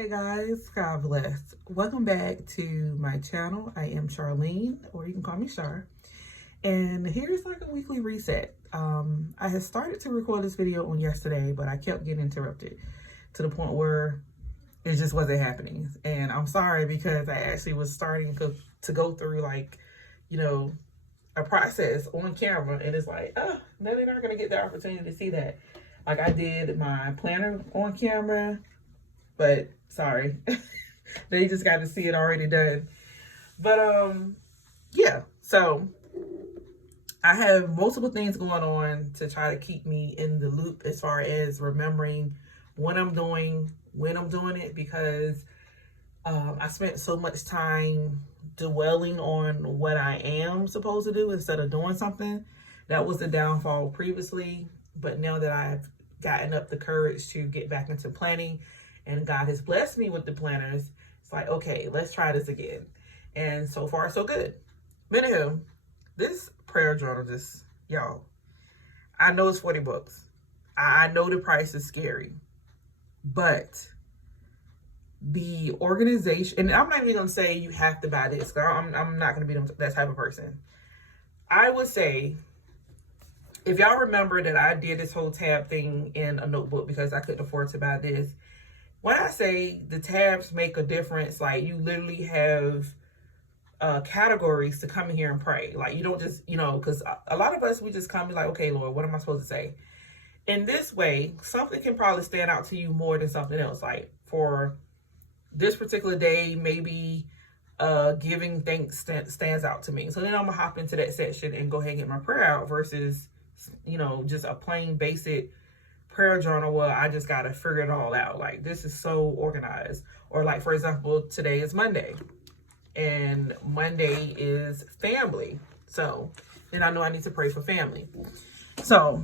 Hey guys, God bless. Welcome back to my channel. I am Charlene, or you can call me Char. And here's like a weekly reset. I had started to record this video on yesterday, but I kept getting interrupted to the point where it just wasn't happening. And I'm sorry because I actually was starting to go through a process on camera, and it's like, oh, no, they're not gonna get the opportunity to see that. Like I did my planner on camera, but sorry, they just got to see it already done. But yeah, so I have multiple things going on to try to keep me in the loop as far as remembering what I'm doing, when I'm doing it, because I spent so much time dwelling on what I am supposed to do instead of doing something. That was the downfall previously, but now that I've gotten up the courage to get back into planning, and God has blessed me with the planners, it's like, okay, let's try this again. And so far, so good. Anywho, this prayer journal just, y'all, I know it's $40. I know the price is scary, but the organization, and I'm not even going to say you have to buy this, because I'm not going to be that type of person. I would say, if y'all remember that I did this whole tab thing in a notebook because I couldn't afford to buy this. When I say the tabs make a difference, like you literally have categories to come in here and pray. Like you don't just, because a lot of us, we just come and be like, okay, Lord, what am I supposed to say? In this way, something can probably stand out to you more than something else. Like for this particular day, maybe giving thanks stands out to me. So then I'm gonna hop into that section and go ahead and get my prayer out versus, just a plain basic prayer journal where I just got to figure it all out. Like this is so organized. Or like, for example, today is Monday and Monday is family. So then I know I need to pray for family. So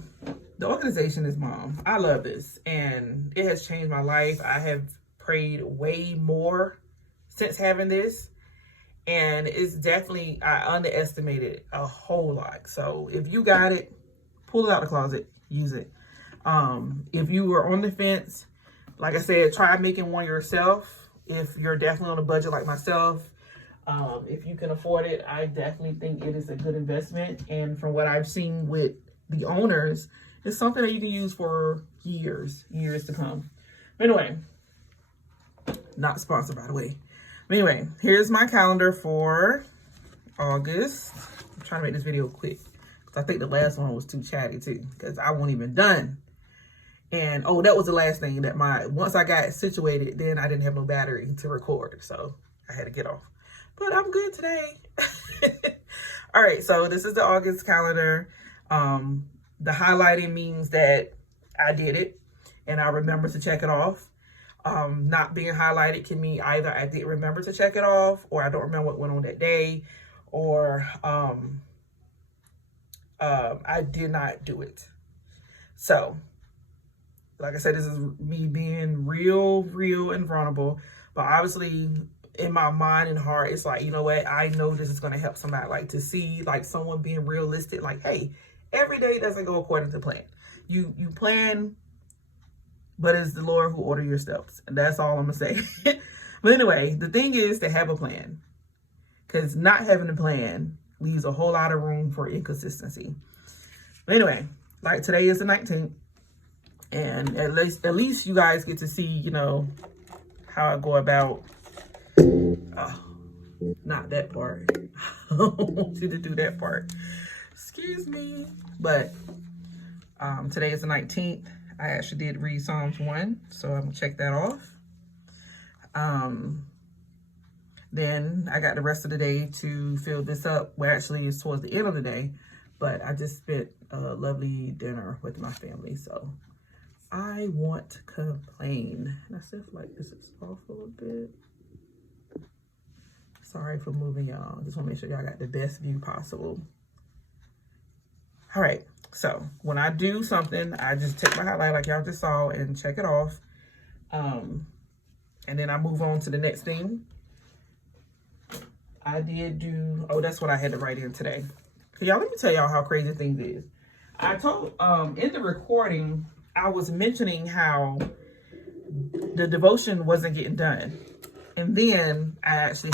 the organization is Mom. I love this and it has changed my life. I have prayed way more since having this. And it's definitely, I underestimated a whole lot. So if you got it, pull it out the closet, use it. If you were on the fence, like I said, try making one yourself. If you're definitely on a budget like myself, if you can afford it, I definitely think it is a good investment. And from what I've seen with the owners, it's something that you can use for years to come. Anyway, not sponsored, by the way. Anyway, here's my calendar for August. I'm trying to make this video quick because I think the last one was too chatty too, because I wasn't even done. And oh, that was the last thing that once I got situated, then I didn't have no battery to record, so I had to get off. But I'm good today. All right, so this is the August calendar. The highlighting means that I did it and I remember to check it off. Not being highlighted can mean either I didn't remember to check it off, or I don't remember what went on that day, or I did not do it. So, like I said, this is me being real and vulnerable. But obviously, in my mind and heart, it's like, you know what? I know this is going to help somebody, like to see like someone being realistic. Like, hey, every day doesn't go according to plan. You plan, but it's the Lord who order your steps. And that's all I'm going to say. But anyway, the thing is to have a plan. Because not having a plan leaves a whole lot of room for inconsistency. But anyway, like today is the 19th. And at least you guys get to see, how I go about. Not that part. I don't want you to do that part. Excuse me. But today is the 19th. I actually did read Psalms 1, so I'm going to check that off. Then I got the rest of the day to fill this up. Well, actually, it's towards the end of the day, but I just spent a lovely dinner with my family, so I want to complain. And I still feel like this is off a little bit. Sorry for moving, y'all. Just want to make sure y'all got the best view possible. All right. So when I do something, I just take my highlight like y'all just saw and check it off. And then I move on to the next thing. I did do, oh, that's what I had to write in today. So y'all, let me tell y'all how crazy things is. I told, in the recording, I was mentioning how the devotion wasn't getting done. And then I actually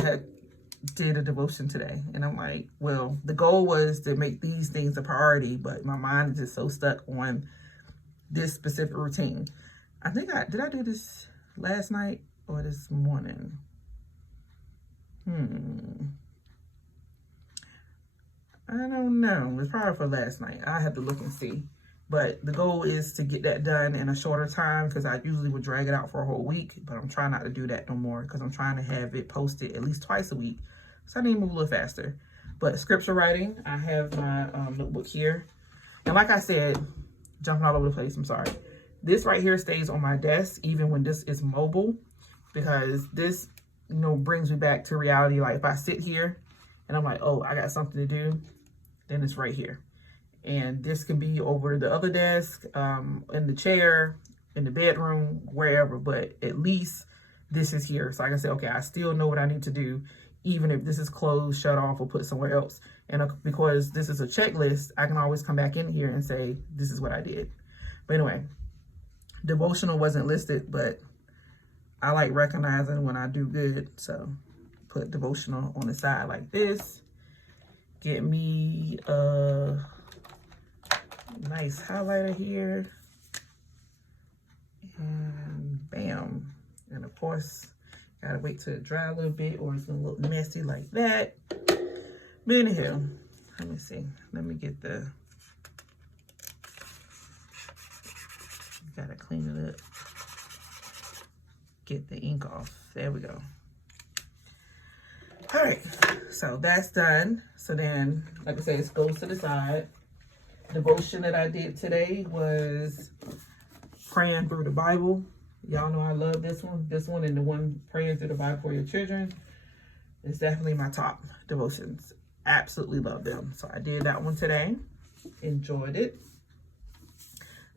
did a devotion today. And I'm like, well, the goal was to make these things a priority, but my mind is just so stuck on this specific routine. I think did I do this last night or this morning? I don't know. It's probably for last night. I have to look and see. But the goal is to get that done in a shorter time, because I usually would drag it out for a whole week. But I'm trying not to do that no more, because I'm trying to have it posted at least twice a week. So I need to move a little faster. But scripture writing, I have my notebook here. And like I said, jumping all over the place, I'm sorry. This right here stays on my desk even when this is mobile, because this, brings me back to reality. Like if I sit here and I'm like, oh, I got something to do, then it's right here. And this can be over the other desk, in the chair, in the bedroom, wherever, but at least this is here. So I can say, okay, I still know what I need to do, even if this is closed, shut off, or put somewhere else. And because this is a checklist, I can always come back in here and say, this is what I did. But anyway, devotional wasn't listed, but I like recognizing when I do good. So put devotional on the side like this. Get me a nice highlighter here. And bam. And of course, gotta wait till it dry a little bit, or it's gonna look messy like that. But anywho, let me see. Let me get gotta clean it up. Get the ink off. There we go. All right, so that's done. So then, like I said, it goes to the side. Devotion that I did today was praying through the Bible. Y'all know I love this one. This one and the one praying through the Bible for your children. It's definitely my top devotions. Absolutely love them. So I did that one today. Enjoyed it.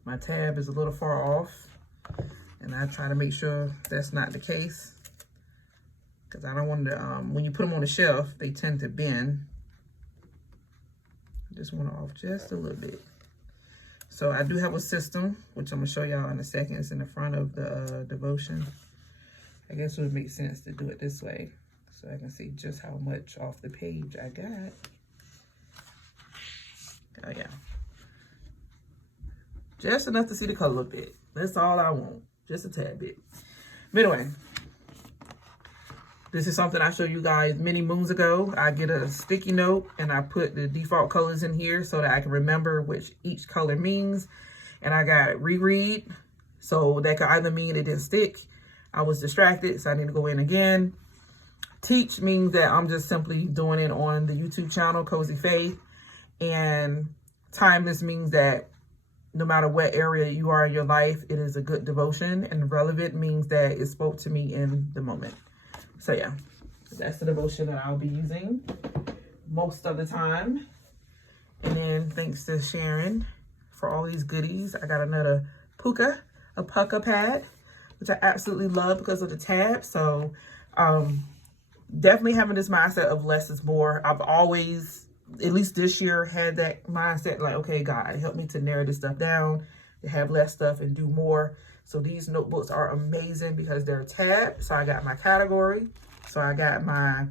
My tab is a little far off, and I try to make sure that's not the case, because I don't want to, when you put them on the shelf, they tend to bend. I just want to off just a little bit. So I do have a system, which I'm going to show y'all in a second. It's in the front of the devotion. I guess it would make sense to do it this way, so I can see just how much off the page I got. Oh yeah. Just enough to see the color a bit. That's all I want. Just a tad bit. But anyway, this is something I showed you guys many moons ago. I get a sticky note and I put the default colors in here so that I can remember which each color means. And I got reread. So that could either mean it didn't stick, I was distracted, so I need to go in again. Teach means that I'm just simply doing it on the YouTube channel, Cozy Faith. And timeless means that no matter what area you are in your life, it is a good devotion. And relevant means that it spoke to me in the moment. So yeah, that's the devotion that I'll be using most of the time. And then thanks to Sharon for all these goodies. I got another a pucker pad, which I absolutely love because of the tab. So definitely having this mindset of less is more. I've always, at least this year, had that mindset like, okay, God, help me to narrow this stuff down, to have less stuff and do more. So these notebooks are amazing because they're tabbed. So I got my category. So I got my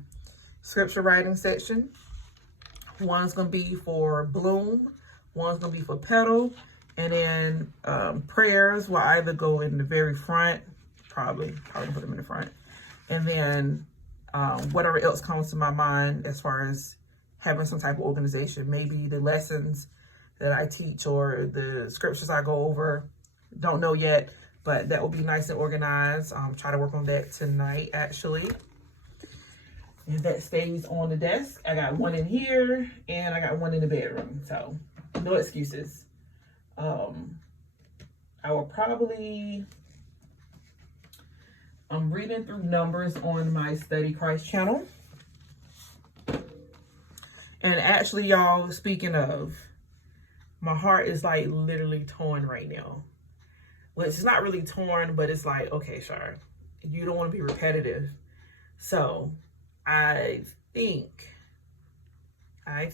scripture writing section. One's going to be for Bloom. One's going to be for Petal. And then prayers will either go in the very front. Probably put them in the front. And then whatever else comes to my mind as far as having some type of organization. Maybe the lessons that I teach or the scriptures I go over. Don't know yet, but that will be nice and organized. Try to work on that tonight, actually. And that stays on the desk. I got one in here and I got one in the bedroom. So no excuses. I will probably, I'm reading through Numbers on my Study Christ channel. And actually, y'all, speaking of, my heart is like literally torn right now. Well, it's not really torn, but it's like, okay, Char, you don't want to be repetitive. So I think, I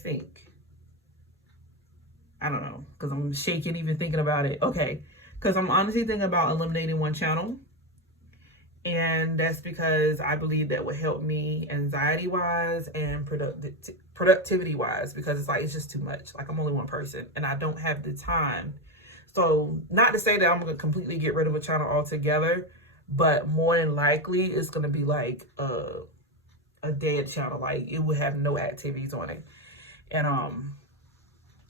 don't know, because I'm shaking even thinking about it. Okay, because I'm honestly thinking about eliminating one channel And that's because I believe that would help me anxiety-wise and productivity-wise, because it's like, it's just too much. Like, I'm only one person and I don't have the time. So not to say that I'm going to completely get rid of a channel altogether, but more than likely it's going to be like a dead channel. Like, it would have no activities on it. And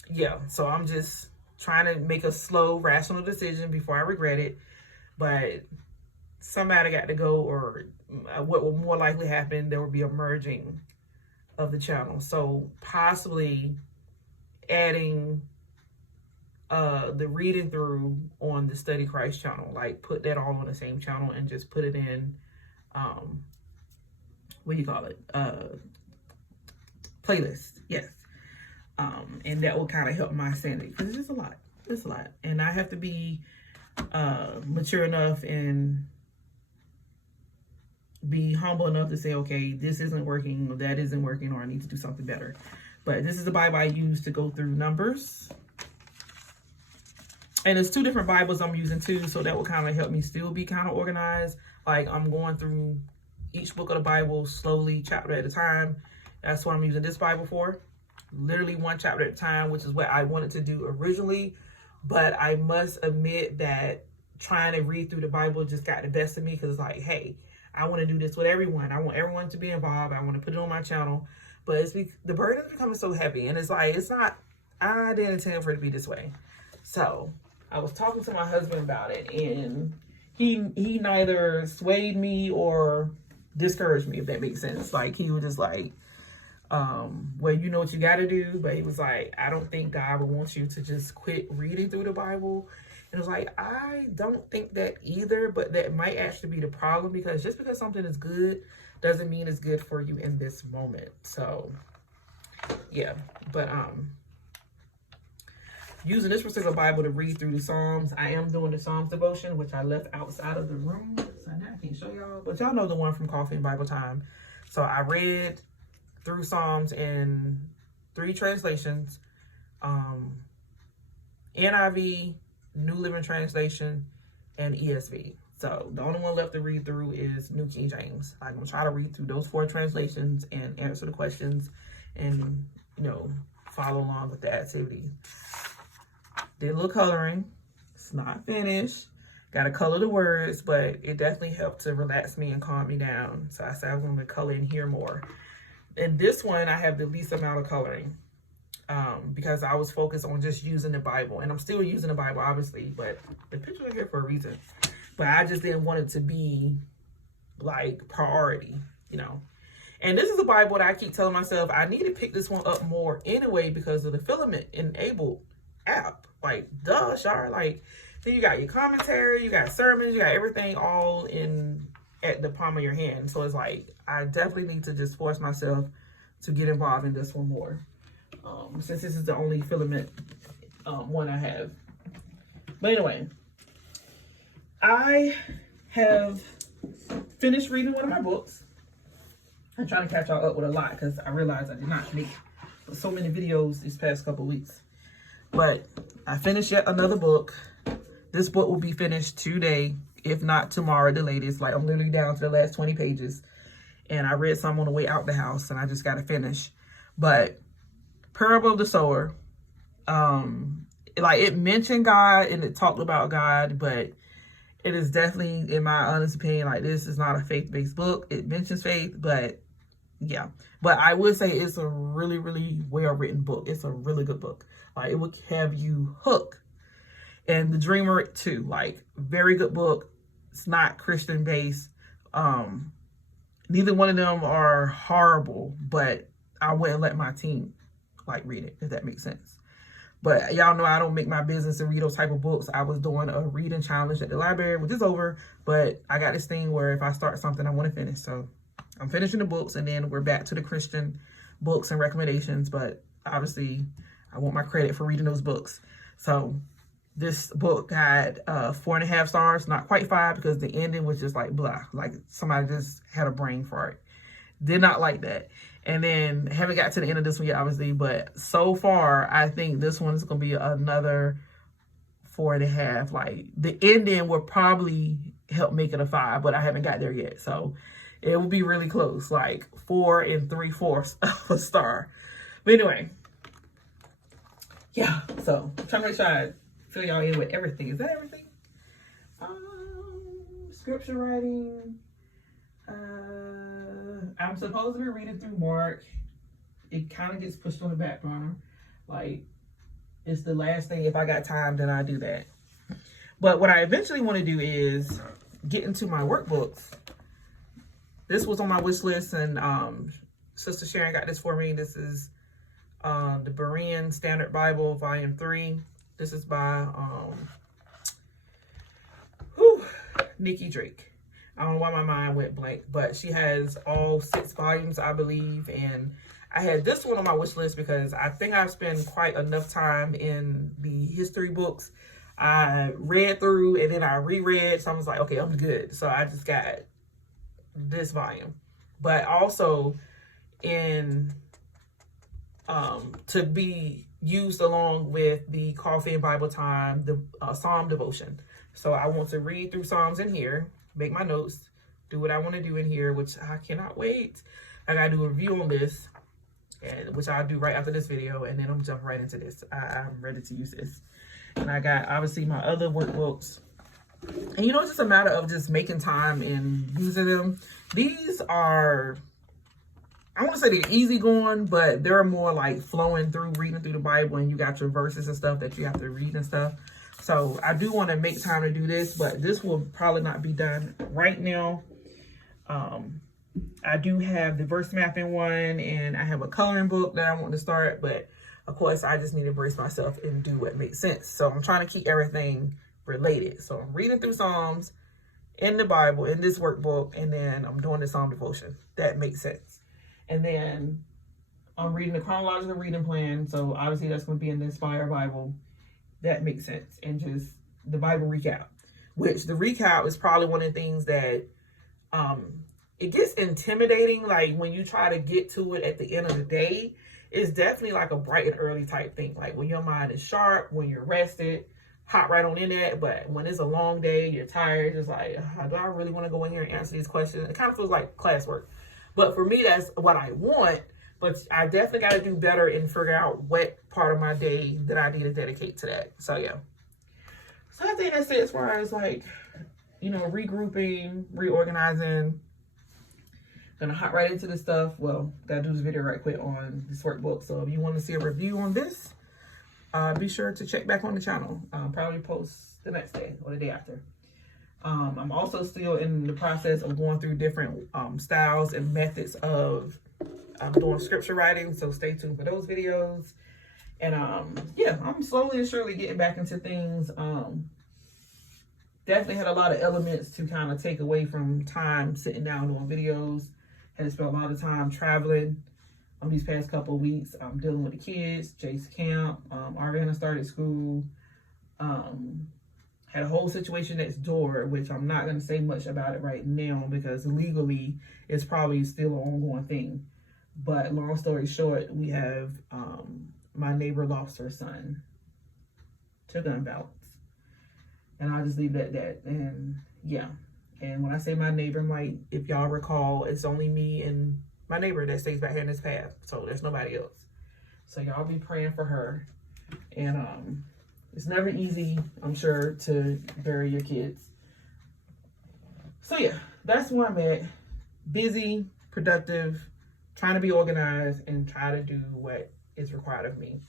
yeah, so I'm just trying to make a slow, rational decision before I regret it. But somebody got to go, or what will more likely happen, there will be a merging of the channel. So possibly adding the reading through on the Study Christ channel, like put that all on the same channel and just put it in, what do you call it? Playlist, yes. And that will kind of help my sanity, because it's just a lot. It's a lot. And I have to be mature enough and be humble enough to say, okay, this isn't working, or that isn't working, or I need to do something better. But this is the Bible I use to go through Numbers. And it's 2 different Bibles I'm using too, so that will kind of help me still be kind of organized. Like, I'm going through each book of the Bible slowly, chapter at a time. That's what I'm using this Bible for. Literally 1 chapter at a time, which is what I wanted to do originally. But I must admit that trying to read through the Bible just got the best of me, because it's like, hey, I want to do this with everyone. I want everyone to be involved. I want to put it on my channel. But the burden is becoming so heavy. And it's like, I didn't intend for it to be this way. So I was talking to my husband about it, and he neither swayed me or discouraged me, if that makes sense. Like, he was just like, well, you know what you got to do. But he was like, I don't think God would want you to just quit reading through the Bible. And it was like, I don't think that either, but that might actually be the problem, because just because something is good doesn't mean it's good for you in this moment. So yeah, but using this particular Bible to read through the Psalms. I am doing the Psalms devotion, which I left outside of the room, so now I can't show y'all, but y'all know the one from Coffee and Bible Time. So I read through Psalms in 3 translations, NIV, New Living Translation, and ESV. So the only one left to read through is New King James. I'm going to try to read through those 4 translations and answer the questions and, you know, follow along with the activity. Did a little coloring. It's not finished. Got to color the words, but it definitely helped to relax me and calm me down. So I said I was going to color in here more. In this one, I have the least amount of coloring. Because I was focused on just using the Bible, and I'm still using the Bible, obviously, but the pictures are here for a reason. But I just didn't want it to be like priority, you know. And this is a Bible that I keep telling myself I need to pick this one up more anyway, because of the filament enabled app. Like, duh, Char. Like, then you got your commentary, you got sermons, you got everything all in at the palm of your hand. So it's like, I definitely need to just force myself to get involved in this one more. Since this is the only filament one I have. But anyway, I have finished reading one of my books. I'm trying to catch y'all up with a lot, because I realized I did not make so many videos these past couple weeks. But I finished yet another book. This book will be finished today, if not tomorrow, the latest. Like, I'm literally down to the last 20 pages. And I read some on the way out the house, and I just got to finish. But Parable of the Sower, like, it mentioned God and it talked about God, but it is definitely, in my honest opinion, like, this is not a faith-based book. It mentions faith, but yeah. But I would say it's a really, really well-written book. It's a really good book. Like, it would have you hooked. And The Dreamer too, like, very good book. It's not Christian-based. Neither one of them are horrible, but I wouldn't let my team like read it, if that makes sense. But y'all know I don't make my business to read those type of books. I was doing a reading challenge at the library, which is over, but I got this thing where if I start something, I want to finish. So I'm finishing the books, and then we're back to the Christian books and recommendations. But obviously, I want my credit for reading those books. So this book got 4.5 stars, not quite 5, because the ending was just like blah, like somebody just had a brain fart. Did not like that. And then haven't got to the end of this one yet, obviously, but so far I think this one is gonna be another 4.5. Like, the ending will probably help make it a 5, but I haven't got there yet. So it will be really close, like 4 3/4 of a star. But anyway, yeah, so I'm trying to make sure I fill y'all in with everything. Is that everything? Scripture writing. I'm supposed to be reading through Mark. It kind of gets pushed on the back burner. Like, it's the last thing. If I got time, then I do that. But what I eventually want to do is get into my workbooks. This was on my wish list, and Sister Sharon got this for me. This is the Berean Standard Bible, Volume 3. This is by Nikki Drake. I don't know why my mind went blank, but she has all 6 volumes, I believe. And I had this one on my wish list because I think I've spent quite enough time in the history books. I read through and then I reread. So I was like, okay, I'm good. So I just got this volume. But also in to be used along with the Coffee and Bible Time, the Psalm devotion. So I want to read through Psalms in here, make my notes, do what I want to do in here, which I cannot wait. I got to do a review on this, and which I'll do right after this video, and then I'm jumping right into this. I'm ready to use this. And I got, obviously, my other workbooks. And, you know, it's just a matter of just making time and using them. These are, I want to say they're easygoing, but they're more like flowing through, reading through the Bible, and you got your verses and stuff that you have to read and stuff. So I do want to make time to do this, but this will probably not be done right now. I do have the verse mapping one, and I have a coloring book that I want to start, but of course I just need to brace myself and do what makes sense. So I'm trying to keep everything related. So I'm reading through Psalms in the Bible, in this workbook, and then I'm doing the Psalm devotion. That makes sense. And then I'm reading the chronological reading plan. So obviously that's going to be in the Inspired Bible. That makes sense. And just the Bible recap, which the recap is probably one of the things that it gets intimidating. Like when you try to get to it at the end of the day, it's definitely like a bright and early type thing. Like when your mind is sharp, when you're rested, hop right on in that. But when it's a long day, you're tired, it's like, do I really want to go in here and answer these questions? It kind of feels like classwork. But for me, that's what I want. But I definitely got to do better and figure out what part of my day that I need to dedicate to that. So, yeah. So, I think that's it as far as, like, you know, regrouping, reorganizing. Gonna hop right into this stuff. Well, gotta do this video right quick on this workbook. So, if you want to see a review on this, be sure to check back on the channel. Probably post the next day or the day after. I'm also still in the process of going through different styles and methods of doing scripture writing, so stay tuned for those videos. And yeah, I'm slowly and surely getting back into things. Definitely had a lot of elements to kind of take away from time sitting down doing videos. Had to spend a lot of time traveling on these past couple of weeks. I'm dealing with the kids, Jace camp, Ariana started school. Had a whole situation next door, which I'm not going to say much about it right now because legally it's probably still an ongoing thing. But long story short, we have my neighbor lost her son to gun violence. And I'll just leave it at that. And yeah. And when I say my neighbor, I'm like, if y'all recall, it's only me and my neighbor that stays back here in this path. So there's nobody else. So y'all be praying for her. And it's never easy, I'm sure, to bury your kids. So yeah, that's where I'm at. Busy, productive, trying to be organized, and try to do what is required of me.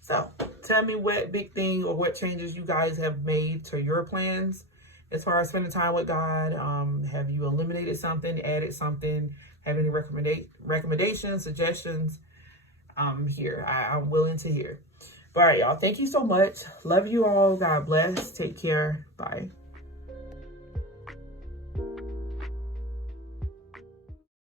So tell me what big thing or what changes you guys have made to your plans as far as spending time with God. Have you eliminated something, added something? Have any recommendations, suggestions? I'm here. I'm willing to hear. All right, y'all. Thank you so much. Love you all. God bless. Take care. Bye.